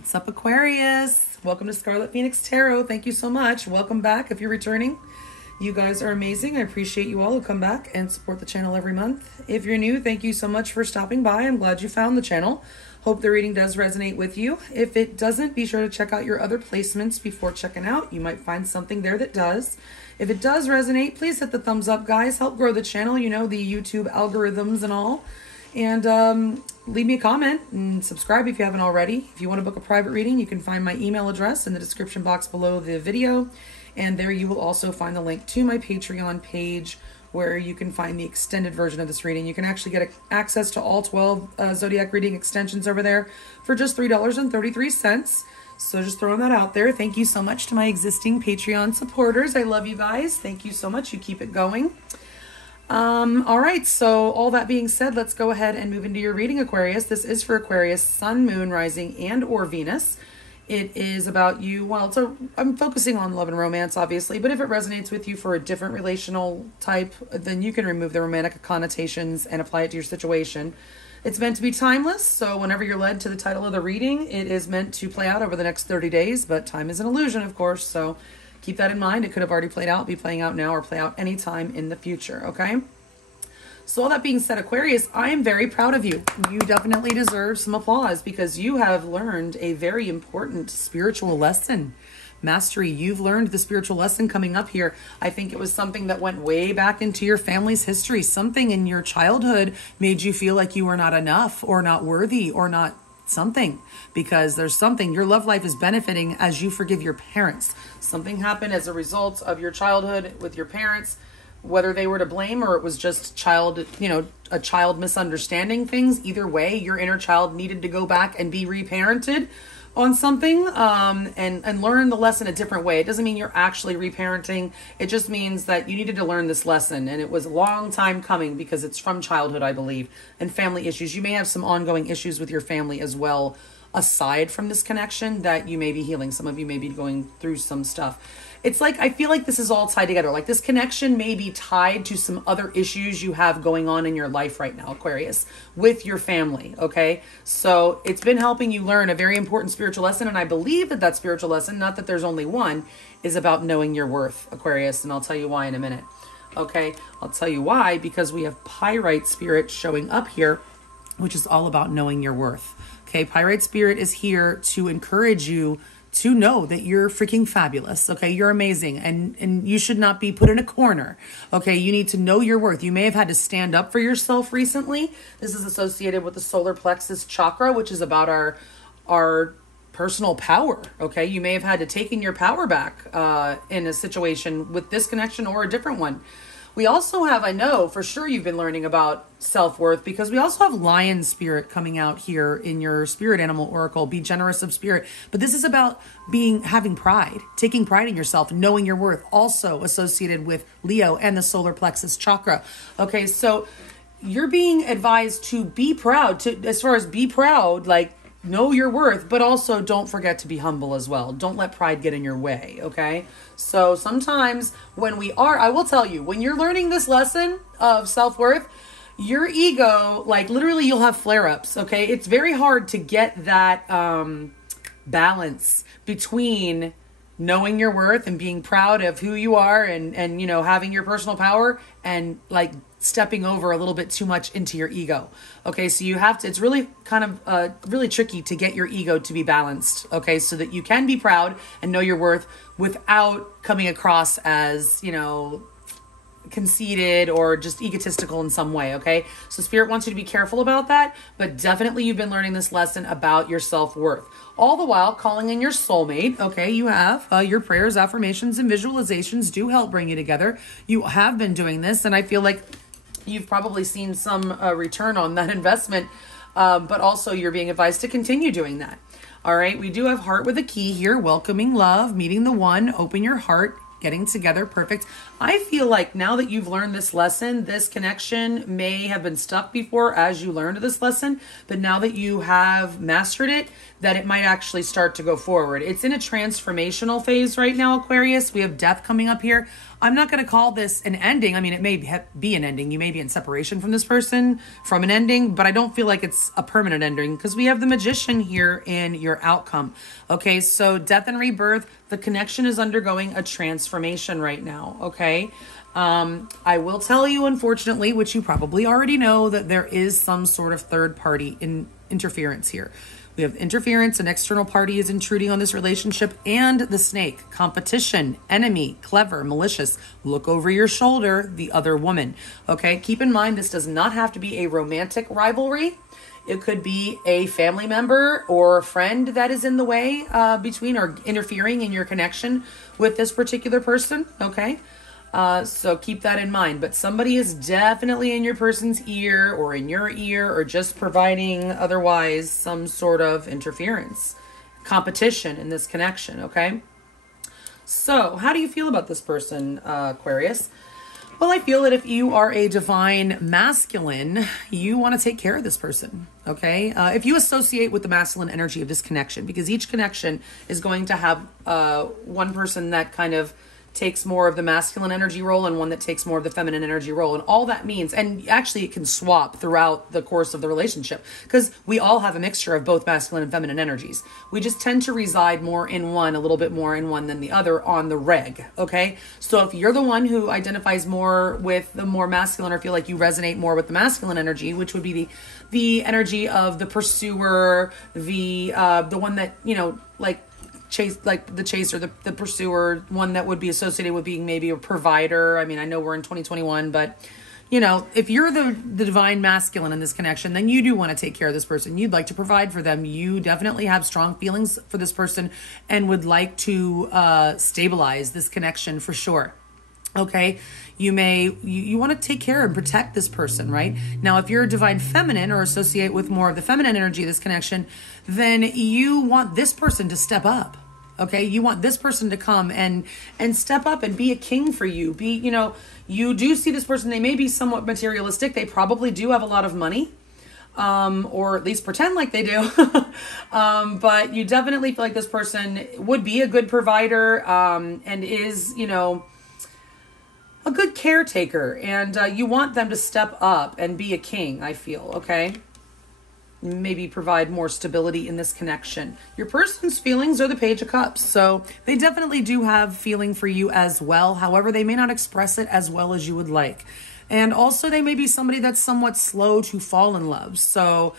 What's up, Aquarius? Welcome to Scarlet Phoenix Tarot. Thank you so much. Welcome back if you're returning. You guys are amazing. I appreciate you all who come back and support the channel every month. If you're new, thank you so much for stopping by. I'm glad you found the channel. Hope the reading does resonate with you. If it doesn't, be sure to check out your other placements before checking out. You might find something there that does. If it does resonate, please hit the thumbs up, guys. Help grow the channel, you know, the YouTube algorithms and all. And leave me a comment and subscribe if you haven't already. If you want to book a private reading, you can find my email address in the description box below the video. And there you will also find the link to my Patreon page where you can find the extended version of this reading. You can actually get access to all 12 zodiac reading extensions over there for just $3.33. So just throwing that out there. Thank you so much to my existing Patreon supporters. I love you guys. Thank you so much. You keep it going. All right, so all that being said, let's go ahead and move into your reading, Aquarius. This is for Aquarius, Sun, Moon, Rising, and or Venus. It is about you. Well, I'm focusing on love and romance, obviously, but if it resonates with you for a different relational type, then you can remove the romantic connotations and apply it to your situation. It's meant to be timeless, so whenever you're led to the title of the reading, it is meant to play out over the next 30 days, but time is an illusion, of course, so keep that in mind. It could have already played out, be playing out now, or play out anytime in the future, okay? So all that being said, Aquarius, I am very proud of you. You definitely deserve some applause because you have learned a very important spiritual lesson. Mastery, you've learned the spiritual lesson coming up here. I think it was something that went way back into your family's history. Something in your childhood made you feel like you were not enough or not worthy or not something, because there's something, your love life is benefiting as you forgive your parents. Something happened as a result of your childhood with your parents, whether they were to blame or it was just a child misunderstanding things. Either way, your inner child needed to go back and be reparented on something and learn the lesson a different way. It doesn't mean you're actually reparenting. It just means that you needed to learn this lesson, and it was a long time coming because it's from childhood, I believe, and family issues. You may have some ongoing issues with your family as well, aside from this connection that you may be healing. Some of you may be going through some stuff. It's like, I feel like this is all tied together. Like this connection may be tied to some other issues you have going on in your life right now, Aquarius, with your family, okay? So it's been helping you learn a very important spiritual lesson, and I believe that that spiritual lesson, not that there's only one, is about knowing your worth, Aquarius, and I'll tell you why in a minute, okay? I'll tell you why, because we have Pyrite Spirit showing up here, which is all about knowing your worth, okay? Pyrite Spirit is here to encourage you to know that you're freaking fabulous, okay? You're amazing, and you should not be put in a corner, okay? You need to know your worth. You may have had to stand up for yourself recently. This is associated with the solar plexus chakra, which is about our personal power, okay? You may have had to take in your power back in a situation with this connection or a different one. We also have, I know for sure you've been learning about self-worth, because we also have lion spirit coming out here in your spirit animal oracle. Be generous of spirit. But this is about having pride, taking pride in yourself, knowing your worth, also associated with Leo and the solar plexus chakra. Okay, so you're being advised to be proud, as far as be proud, like know your worth, but also don't forget to be humble as well. Don't let pride get in your way, okay? So sometimes when I will tell you, when you're learning this lesson of self-worth, your ego, like literally you'll have flare-ups, okay? It's very hard to get that balance between knowing your worth and being proud of who you are and you know, having your personal power and like stepping over a little bit too much into your ego. Okay, so you have to, it's really kind of really tricky to get your ego to be balanced, okay, so that you can be proud and know your worth without coming across as, you know, conceited or just egotistical in some way, okay? So Spirit wants you to be careful about that, but definitely you've been learning this lesson about your self-worth. All the while calling in your soulmate, okay? You have your prayers, affirmations, and visualizations do help bring you together. You have been doing this, and I feel like you've probably seen some return on that investment, but also you're being advised to continue doing that. All right, we do have heart with a key here, welcoming love, meeting the one, open your heart, getting together, perfect. I feel like now that you've learned this lesson, this connection may have been stuck before as you learned this lesson, but now that you have mastered it, that it might actually start to go forward. It's in a transformational phase right now, Aquarius. We have death coming up here. I'm not going to call this an ending. I mean, it may be an ending. You may be in separation from this person, from an ending, but I don't feel like it's a permanent ending because we have the Magician here in your outcome. Okay, so death and rebirth, the connection is undergoing a transformation right now, okay? I will tell you, unfortunately, which you probably already know, that there is some sort of third party interference here. We have interference, an external party is intruding on this relationship, and the snake, competition, enemy, clever, malicious, look over your shoulder, the other woman. Okay, keep in mind, this does not have to be a romantic rivalry. It could be a family member or a friend that is in the way between or interfering in your connection with this particular person. Okay. So keep that in mind, but somebody is definitely in your person's ear or in your ear or just providing otherwise some sort of interference, competition in this connection. Okay. So how do you feel about this person, Aquarius? Well, I feel that if you are a divine masculine, you want to take care of this person. Okay. If you associate with the masculine energy of this connection, because each connection is going to have, one person that kind of takes more of the masculine energy role and one that takes more of the feminine energy role. And all that means, and actually it can swap throughout the course of the relationship because we all have a mixture of both masculine and feminine energies. We just tend to reside more in one, a little bit more in one than the other on the reg. Okay. So if you're the one who identifies more with the more masculine or feel like you resonate more with the masculine energy, which would be the energy of the pursuer, the one that, you know, like, the chaser, the pursuer, one that would be associated with being maybe a provider. I mean, I know we're in 2021, but you know, if you're the divine masculine in this connection, then you do want to take care of this person. You'd like to provide for them. You definitely have strong feelings for this person and would like to stabilize this connection for sure. Okay. You want to take care and protect this person, right? Now, if you're a divine feminine or associate with more of the feminine energy of this connection, then you want this person to step up. Okay. You want this person to come and step up and be a king for you. You do see this person. They may be somewhat materialistic. They probably do have a lot of money, or at least pretend like they do. But you definitely feel like this person would be a good provider, and is, a good caretaker, and you want them to step up and be a king, I feel, okay? Maybe provide more stability in this connection. Your person's feelings are the Page of Cups, so they definitely do have feeling for you as well. However, they may not express it as well as you would like. And also, they may be somebody that's somewhat slow to fall in love. So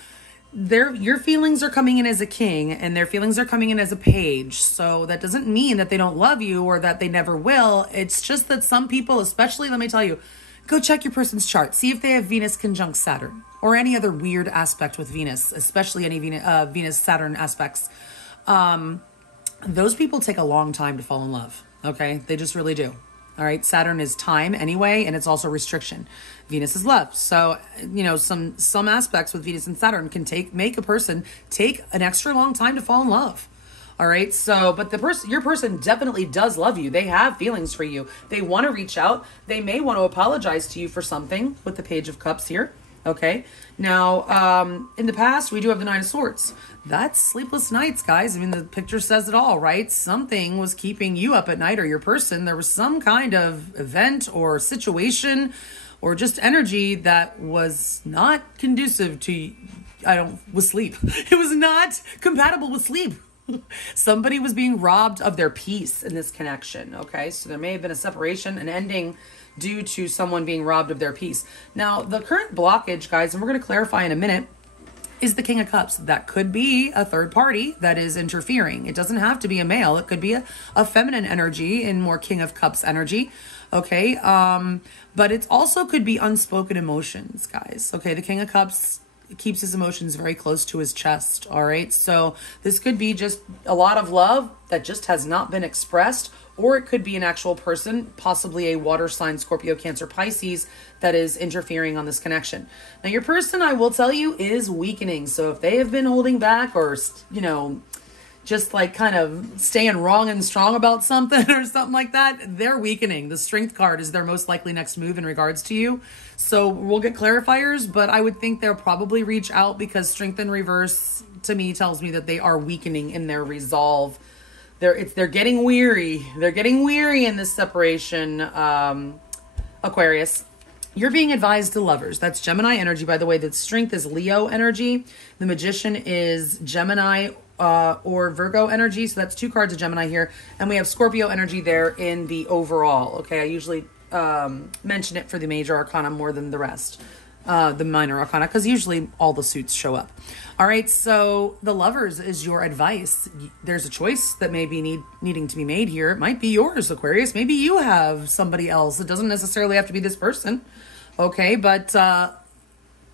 your feelings are coming in as a king and their feelings are coming in as a page. So that doesn't mean that they don't love you or that they never will. It's just that some people, especially, let me tell you, go check your person's chart. See if they have Venus conjunct Saturn or any other weird aspect with Venus, especially any Venus-Saturn aspects. Those people take a long time to fall in love. Okay. They just really do. All right. Saturn is time anyway, and it's also restriction. Venus is love. So, some aspects with Venus and Saturn can make a person take an extra long time to fall in love. All right. So, but your person definitely does love you. They have feelings for you. They want to reach out. They may want to apologize to you for something with the Page of Cups here. Okay. Now, in the past, we do have the Nine of Swords. That's sleepless nights, guys. I mean, the picture says it all, right? Something was keeping you up at night, or your person. There was some kind of event or situation or just energy that was not conducive to, with sleep. It was not compatible with sleep. Somebody was being robbed of their peace in this connection. Okay. So there may have been a separation, an ending due to someone being robbed of their peace. Now, the current blockage, guys, and we're going to clarify in a minute, is the King of Cups. That could be a third party that is interfering. It doesn't have to be a male. It could be a feminine energy and more King of Cups energy. Okay. But it also could be unspoken emotions, guys. Okay. The King of Cups keeps his emotions very close to his chest. All right. So this could be just a lot of love that just has not been expressed, or it could be an actual person, possibly a water sign, Scorpio, Cancer, Pisces, that is interfering on this connection. Now, your person, I will tell you, is weakening. So if they have been holding back or, just like kind of staying wrong and strong about something or something like that, they're weakening. The Strength card is their most likely next move in regards to you. So we'll get clarifiers, but I would think they'll probably reach out because Strength in reverse to me tells me that they are weakening in their resolve They're getting weary. They're getting weary in this separation, Aquarius. You're being advised to lovers. That's Gemini energy, by the way. The strength is Leo energy. The magician is Gemini or Virgo energy. So that's 2 cards of Gemini here. And we have Scorpio energy there in the overall. Okay, I usually mention it for the major arcana more than the rest. The minor arcana, because usually all the suits show up. All right, so the lovers is your advice. There's a choice that may be needing to be made here. It might be yours, Aquarius. Maybe you have somebody else. It doesn't necessarily have to be this person. Okay, but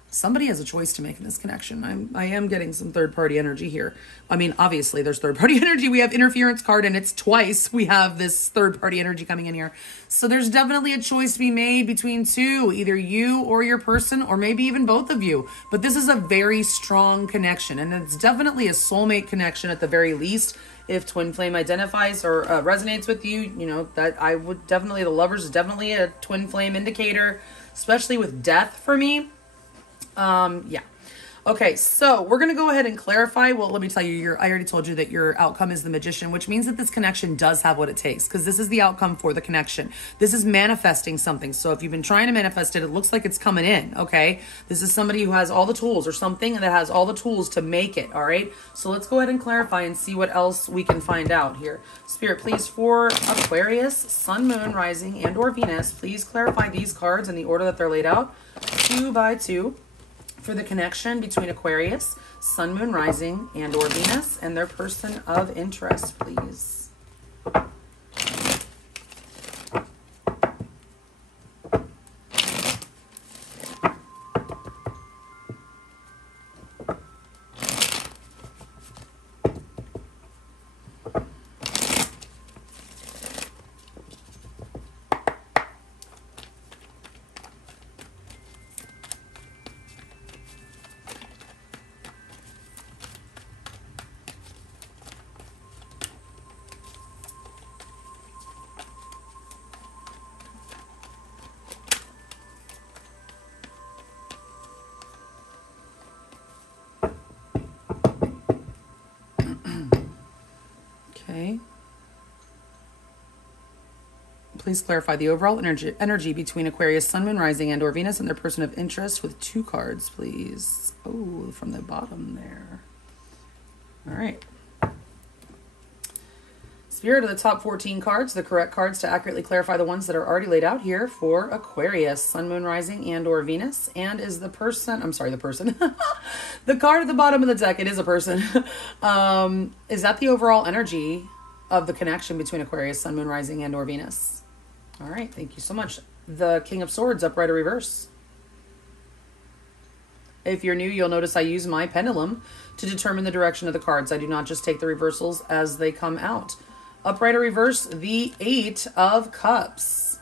somebody has a choice to make in this connection. I am getting some third-party energy here. I mean, obviously, there's third-party energy. We have interference card, and it's twice we have this third-party energy coming in here. So there's definitely a choice to be made between 2, either you or your person, or maybe even both of you. But this is a very strong connection, and it's definitely a soulmate connection at the very least. If twin flame identifies or resonates with you, you know, that I would definitely, the lovers is definitely a twin flame indicator, especially with death for me. Yeah. Okay, so we're going to go ahead and clarify. Well, let me tell you, I already told you that your outcome is the magician, which means that this connection does have what it takes, because this is the outcome for the connection. This is manifesting something. So if you've been trying to manifest it, it looks like it's coming in. Okay. This is somebody who has all the tools, or something that has all the tools to make it. All right. So let's go ahead and clarify and see what else we can find out here. Spirit, please, for Aquarius, Sun, Moon, Rising, and or Venus, please clarify these cards in the order that they're laid out, 2 by 2. For the connection between Aquarius, Sun, Moon, Rising, and or Venus, and their person of interest, please. Okay. Please clarify the overall energy between Aquarius, Sun, Moon, Rising, and or Venus, and their person of interest with 2 cards, please. Oh, from the bottom there. All right. Spirit of the top 14 cards, the correct cards to accurately clarify the ones that are already laid out here for Aquarius, Sun, Moon, Rising, and or Venus. And is the person, I'm sorry, the person, the card at the bottom of the deck, it is a person. Is that the overall energy of the connection between Aquarius, Sun, Moon, Rising, and or Venus? All right, thank you so much. The King of Swords, upright or reverse. If you're new, you'll notice I use my pendulum to determine the direction of the cards. I do not just take the reversals as they come out. Upright or reverse, the 8 of Cups.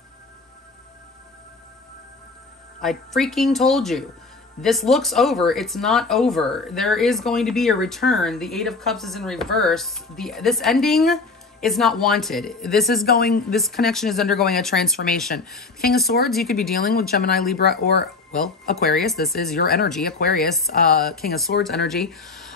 I freaking told you. This looks over. It's not over. There is going to be a return. The 8 of Cups is in reverse. This ending is not wanted. This connection is undergoing a transformation. King of Swords, you could be dealing with Gemini, Libra, or, well, Aquarius. This is your energy, Aquarius, King of Swords energy.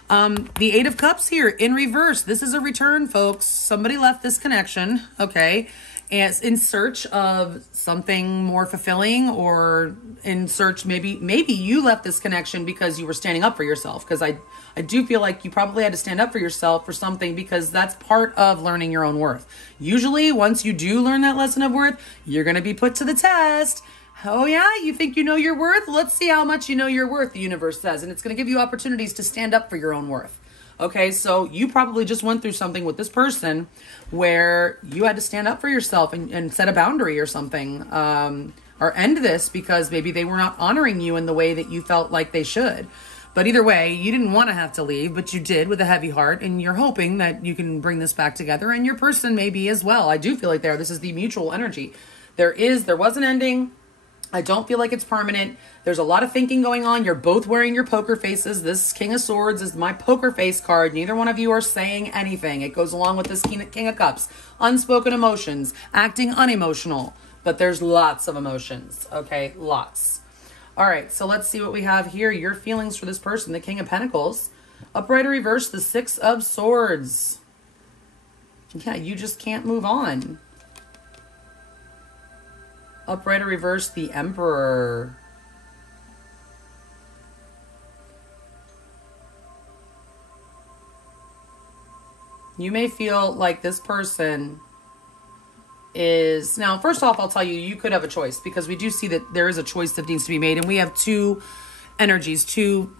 The 8 of Cups here in reverse. This is a return, folks. Somebody left this connection, okay, and in search of something more fulfilling, or in search, maybe you left this connection because you were standing up for yourself, because I do feel like you probably had to stand up for yourself for something, because that's part of learning your own worth. Usually, once you do learn that lesson of worth, you're going to be put to the test. Oh yeah, you think you know your worth? Let's see how much you know your worth, the universe says. And it's going to give you opportunities to stand up for your own worth. Okay, so you probably just went through something with this person where you had to stand up for yourself and set a boundary or something. Or end this because maybe they were not honoring you in the way that you felt like they should. But either way, you didn't want to have to leave, but you did with a heavy heart. And you're hoping that you can bring this back together. And your person may be as well. I do feel like this is the mutual energy. There was an ending. I don't feel like it's permanent. There's a lot of thinking going on. You're both wearing your poker faces. This King of Swords is my poker face card. Neither one of you are saying anything. It goes along with this King of Cups. Unspoken emotions, acting unemotional. But there's lots of emotions, okay? Lots. All right, so let's see what we have here. Your feelings for this person, the King of Pentacles. Upright or reverse, the 6 of Swords. Yeah, you just can't move on. Upright or reverse, the Emperor. You may feel like this person is... Now, first off, I'll tell you, you could have a choice, because we do see that there is a choice that needs to be made. And we have two energies, two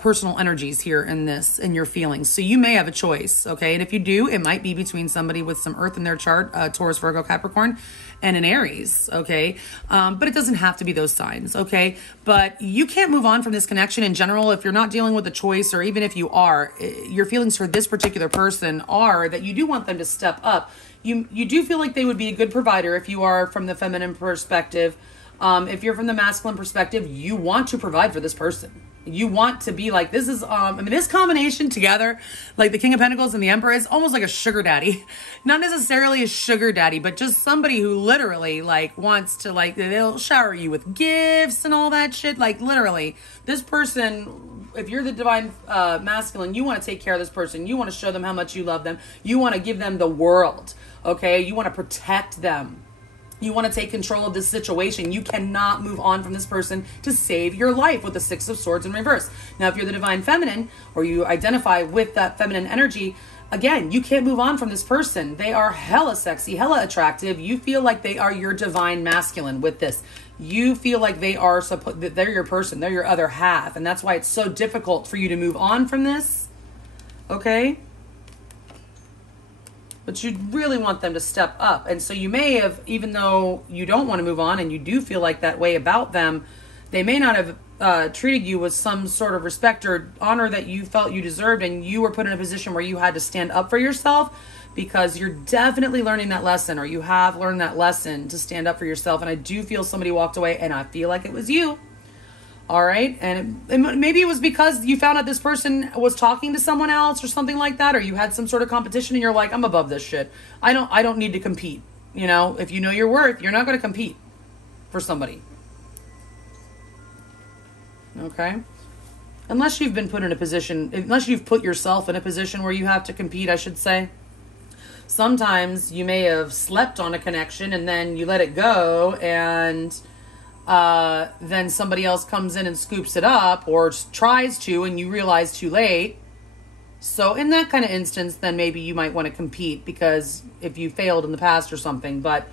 personal energies here in this, in your feelings. So you may have a choice, okay? And if you do, it might be between somebody with some earth in their chart, Taurus, Virgo, Capricorn, and an Aries, okay? But it doesn't have to be those signs, okay? But you can't move on from this connection in general if you're not dealing with a choice, or even if you are. Your feelings for this particular person are that you do want them to step up. You do feel like they would be a good provider if you are from the feminine perspective. If you're from the masculine perspective, you want to provide for this person. You want to be like, this is, I mean, this combination together, like the King of Pentacles and the Emperor, is almost like a sugar daddy. Not necessarily a sugar daddy, but just somebody who literally like wants to, like, they'll shower you with gifts and all that shit. Like literally, this person, if you're the divine masculine, you want to take care of this person. You want to show them how much you love them. You want to give them the world, okay? You want to protect them. You want to take control of this situation. You cannot move on from this person to save your life with the Six of Swords in reverse. Now, if you're the divine feminine, or you identify with that feminine energy, again, you can't move on from this person. They are hella sexy, hella attractive. You feel like they are your divine masculine with this. You feel like they are, they're your person. They're your other half. And that's why it's so difficult for you to move on from this. Okay? But you really want them to step up. And so you may have, even though you don't want to move on and you do feel like that way about them, they may not have treated you with some sort of respect or honor that you felt you deserved, and you were put in a position where you had to stand up for yourself, because you're definitely learning that lesson, or you have learned that lesson to stand up for yourself. And I do feel somebody walked away, and I feel like it was you. All right. And maybe it was because you found out this person was talking to someone else or something like that, or you had some sort of competition and you're like, I'm above this shit. I don't need to compete. You know, if you know your worth, you're not going to compete for somebody. Okay. Unless you've been put in a position, unless you've put yourself in a position where you have to compete, I should say. Sometimes you may have slept on a connection and then you let it go, and then somebody else comes in and scoops it up, or tries to, and you realize too late. So in that kind of instance, then maybe you might want to compete, because if you failed in the past or something. But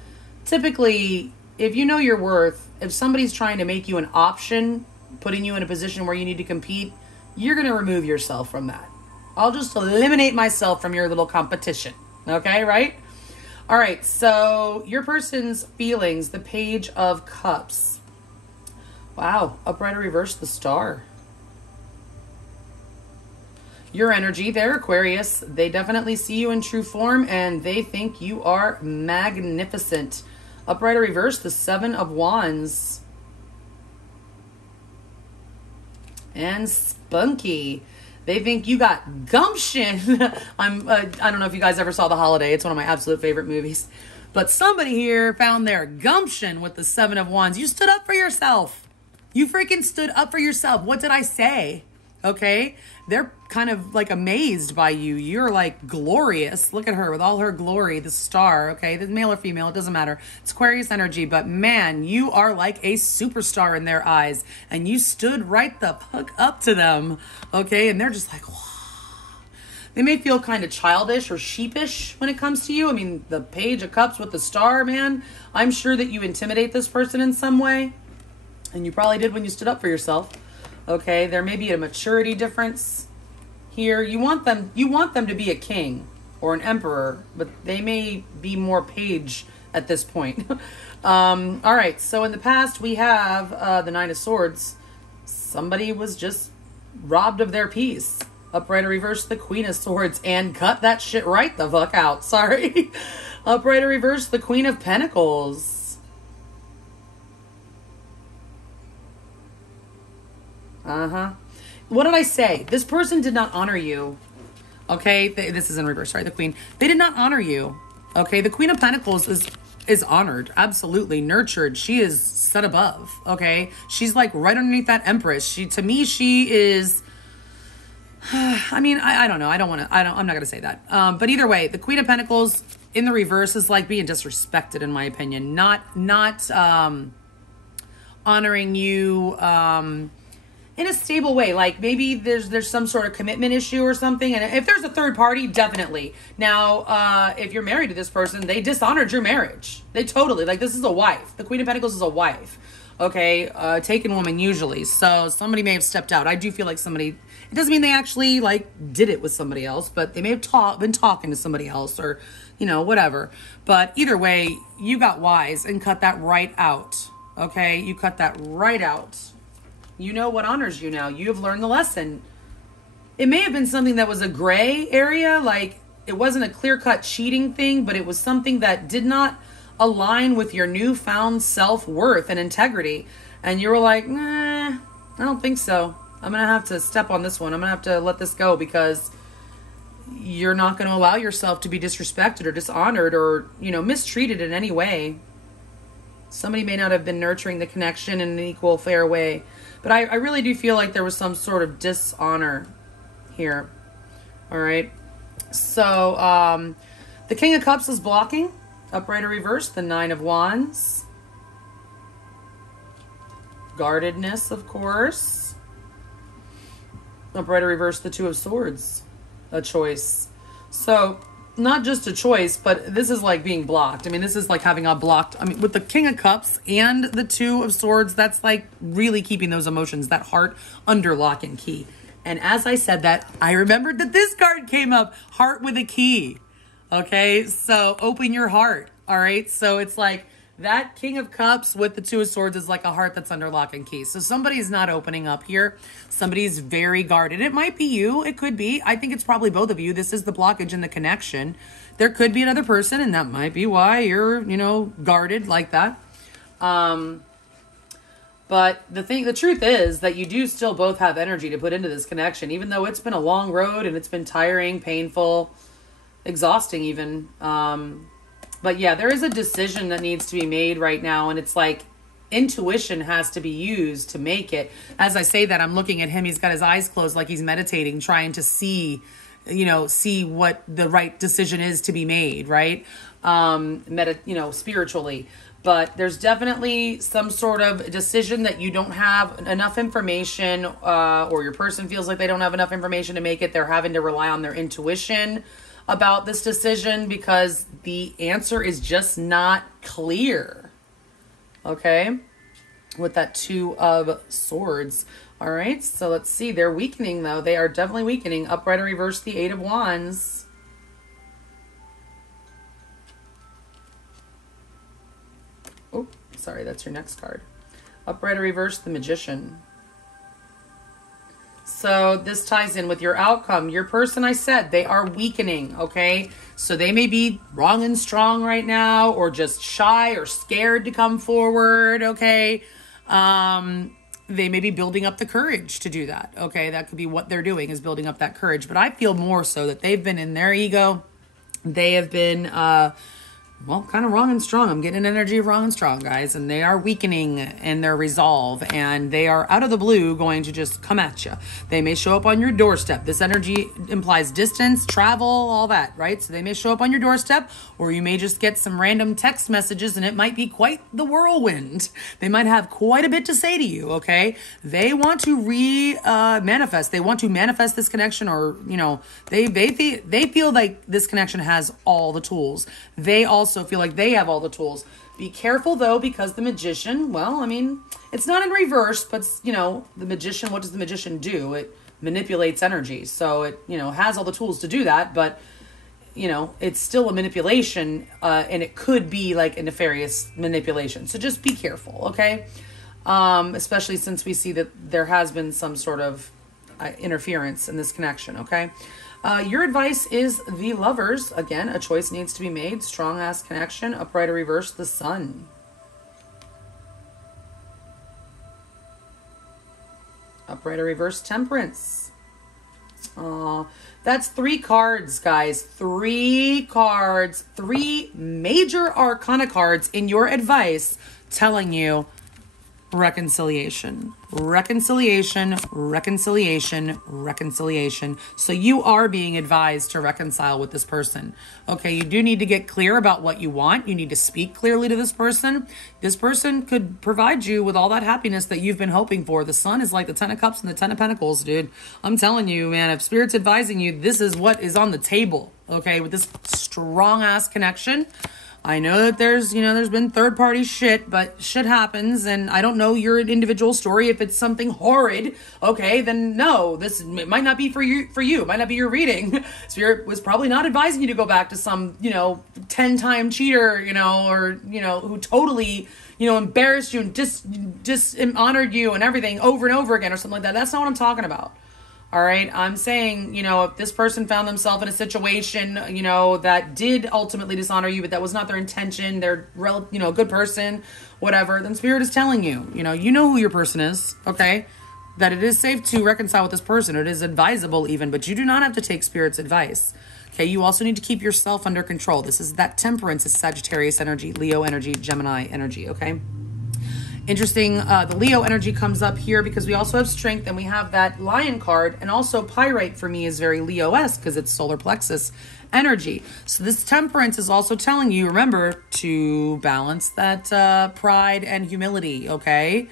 typically, if you know your worth, if somebody's trying to make you an option, putting you in a position where you need to compete, you're going to remove yourself from that. I'll just eliminate myself from your little competition. Okay, right? All right, so your person's feelings, the Page of Cups. Wow, upright or reverse, the Star. Your energy, they're Aquarius. They definitely see you in true form, and they think you are magnificent. Upright or reverse, the Seven of Wands. And spunky. They think you got gumption. I don't know if you guys ever saw The Holiday. It's one of my absolute favorite movies. But somebody here found their gumption with the Seven of Wands. You stood up for yourself. You freaking stood up for yourself. What did I say? Okay? They're kind of like amazed by you. You're like glorious. Look at her with all her glory, the Star. Okay? The male or female, it doesn't matter. It's Aquarius energy. But man, you are like a superstar in their eyes. And you stood right the fuck up to them. Okay? And they're just like, wow. They may feel kind of childish or sheepish when it comes to you. I mean, the Page of Cups with the Star, man. I'm sure that you intimidate this person in some way. And you probably did when you stood up for yourself. Okay, there may be a maturity difference here. You want them to be a king or an emperor, but they may be more page at this point. All right, so in the past we have the Nine of Swords. Somebody was just robbed of their peace. Upright or reverse, the Queen of Swords, and cut that shit right the fuck out. Sorry. Upright or reverse, the Queen of Pentacles. What did I say? This person did not honor you. Okay, this is in reverse. Sorry, the Queen. They did not honor you. Okay, the Queen of Pentacles is honored, absolutely nurtured. She is set above. Okay, she's like right underneath that Empress. To me, she is. I mean, I don't know. I'm not going to say that. But either way, the Queen of Pentacles in the reverse is like being disrespected, in my opinion. Not honoring you in a stable way. Like maybe there's some sort of commitment issue or something. And if there's a third party, definitely. Now, if you're married to this person, they dishonored your marriage. They totally, like, this is a wife. The Queen of Pentacles is a wife. Okay, taken woman usually. So somebody may have stepped out. I do feel like somebody, it doesn't mean they actually like did it with somebody else, but they may have been talking to somebody else or, you know, whatever. But either way, you got wise and cut that right out. Okay, you cut that right out. You know what honors you now. You have learned the lesson. It may have been something that was a gray area, like it wasn't a clear-cut cheating thing, but it was something that did not align with your newfound self-worth and integrity. And you were like, nah, I don't think so. I'm going to have to step on this one. I'm going to have to let this go because you're not going to allow yourself to be disrespected or dishonored or, you know, mistreated in any way. Somebody may not have been nurturing the connection in an equal, fair way. But I really do feel like there was some sort of dishonor here. All right. So the King of Cups is blocking. Upright or reverse, the Nine of Wands. Guardedness, of course. Upright or reverse, the Two of Swords. A choice. So, not just a choice, but this is like being blocked. I mean, this is like having a blocked, I mean, with the King of Cups and the Two of Swords, that's like really keeping those emotions, that heart under lock and key. And as I said that, I remembered that this card came up, heart with a key. Okay, so open your heart. All right, so it's like that King of Cups with the Two of Swords is like a heart that's under lock and key. So somebody's not opening up here. Somebody's very guarded. It might be you. It could be. I think it's probably both of you. This is the blockage in the connection. There could be another person, and that might be why you're, you know, guarded like that. But the truth is that you do still both have energy to put into this connection, even though it's been a long road and it's been tiring, painful, exhausting even. But yeah, there is a decision that needs to be made right now. And it's like intuition has to be used to make it. As I say that, I'm looking at him. He's got his eyes closed like he's meditating, trying to see what the right decision is to be made, right? Spiritually. But there's definitely some sort of decision that you don't have enough information, or your person feels like they don't have enough information to make it. They're having to rely on their intuition about this decision because the answer is just not clear. Okay? With that Two of Swords. All right, so let's see. They're weakening, though. They are definitely weakening. Upright or reverse, the Eight of Wands. Oh, sorry, that's your next card. Upright or reverse, the Magician. So this ties in with your outcome. Your person, I said, they are weakening, okay? So they may be wrong and strong right now or just shy or scared to come forward, okay? They may be building up the courage to do that, okay? That could be what they're doing, is building up that courage. But I feel more so that they've been in their ego. They have been, kind of wrong and strong. I'm getting an energy of wrong and strong, guys. And they are weakening in their resolve. And they are out of the blue going to just come at you. They may show up on your doorstep. This energy implies distance, travel, all that, right? So they may show up on your doorstep, or you may just get some random text messages and it might be quite the whirlwind. They might have quite a bit to say to you, okay? They want to manifest. They want to manifest this connection, or, they feel like this connection has all the tools. They also feel like they have all the tools. Be careful though, because the Magician, well, I mean, it's not in reverse, but the Magician, what does the Magician do? It manipulates energy. So it, has all the tools to do that, but it's still a manipulation, and it could be like a nefarious manipulation. So just be careful, okay? Especially since we see that there has been some sort of interference in this connection, okay? Your advice is the Lovers. Again, a choice needs to be made. Strong ass connection. Upright or reverse, the Sun. Upright or reverse, Temperance. That's 3 cards, guys. 3 cards. 3 major arcana cards in your advice telling you reconciliation, reconciliation, reconciliation, reconciliation. So you are being advised to reconcile with this person. Okay, you do need to get clear about what you want. You need to speak clearly to this person. This person could provide you with all that happiness that you've been hoping for. The Sun is like the 10 of Cups and the 10 of Pentacles, dude. I'm telling you, man, if Spirit's advising you, this is what is on the table, okay, with this strong-ass connection. I know that there's been third-party shit, but shit happens, and I don't know your individual story. If it's something horrid, okay, then no, it might not be for you. It might not be your reading. Spirit was probably not advising you to go back to some, 10-time cheater, or, who totally, embarrassed you and just honored you and everything over and over again or something like that. That's not what I'm talking about. All right. I'm saying, if this person found themselves in a situation, that did ultimately dishonor you, but that was not their intention, they're, a good person, whatever, then Spirit is telling you, you know who your person is, okay, that it is safe to reconcile with this person. It is advisable even, but you do not have to take Spirit's advice. Okay. You also need to keep yourself under control. This is that Temperance is Sagittarius energy, Leo energy, Gemini energy. Okay. Interesting, the Leo energy comes up here because we also have Strength and we have that Lion card, and also Pyrite for me is very Leo-esque because it's solar plexus energy. So this Temperance is also telling you, remember, to balance that pride and humility, okay?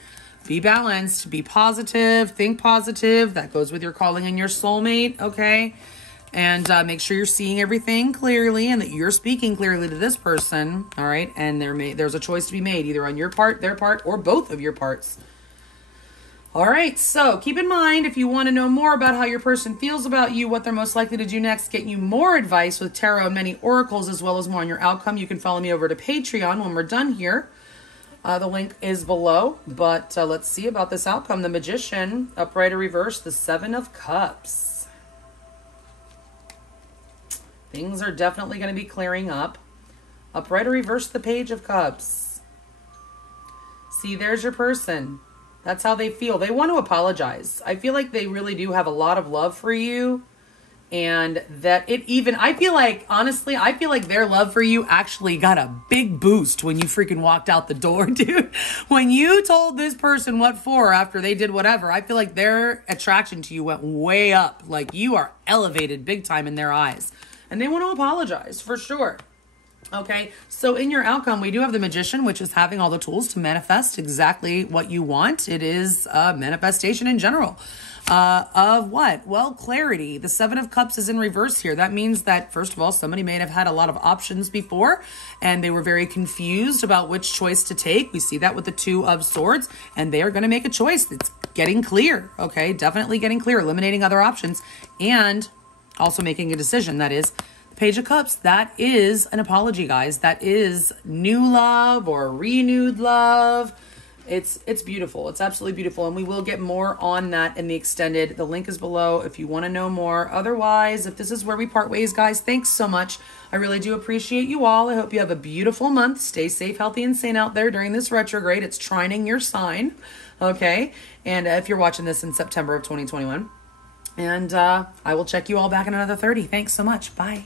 Be balanced, be positive, think positive. That goes with your calling and your soulmate, okay? And make sure you're seeing everything clearly and that you're speaking clearly to this person, all right? And there's a choice to be made, either on your part, their part, or both of your parts. All right, so keep in mind, if you want to know more about how your person feels about you, what they're most likely to do next, get you more advice with tarot and many oracles, as well as more on your outcome, you can follow me over to Patreon when we're done here. The link is below, but let's see about this outcome. The Magician, upright or reverse, the 7 of Cups. Things are definitely going to be clearing up. Upright or reverse, the Page of Cups. See, there's your person. That's how they feel. They want to apologize. I feel like they really do have a lot of love for you. And that I feel like, honestly, I feel like their love for you actually got a big boost when you freaking walked out the door, dude. When you told this person what for after they did whatever, I feel like their attraction to you went way up. Like you are elevated big time in their eyes. And they want to apologize for sure. Okay, so in your outcome, we do have the Magician, which is having all the tools to manifest exactly what you want. It is a manifestation in general. Of what? Well, clarity. The 7 of Cups is in reverse here. That means that, first of all, somebody may have had a lot of options before, and they were very confused about which choice to take. We see that with the 2 of Swords, and they are going to make a choice. It's getting clear, okay? Definitely getting clear, eliminating other options, and also making a decision. That is the Page of Cups. That is an apology, guys. That is new love or renewed love. It's beautiful. It's absolutely beautiful. And we will get more on that in the extended. The link is below if you want to know more. Otherwise, if this is where we part ways, guys, thanks so much. I really do appreciate you all. I hope you have a beautiful month. Stay safe, healthy, and sane out there during this retrograde. It's trining your sign. Okay. And if you're watching this in September of 2021. And I will check you all back in another 30. Thanks so much. Bye.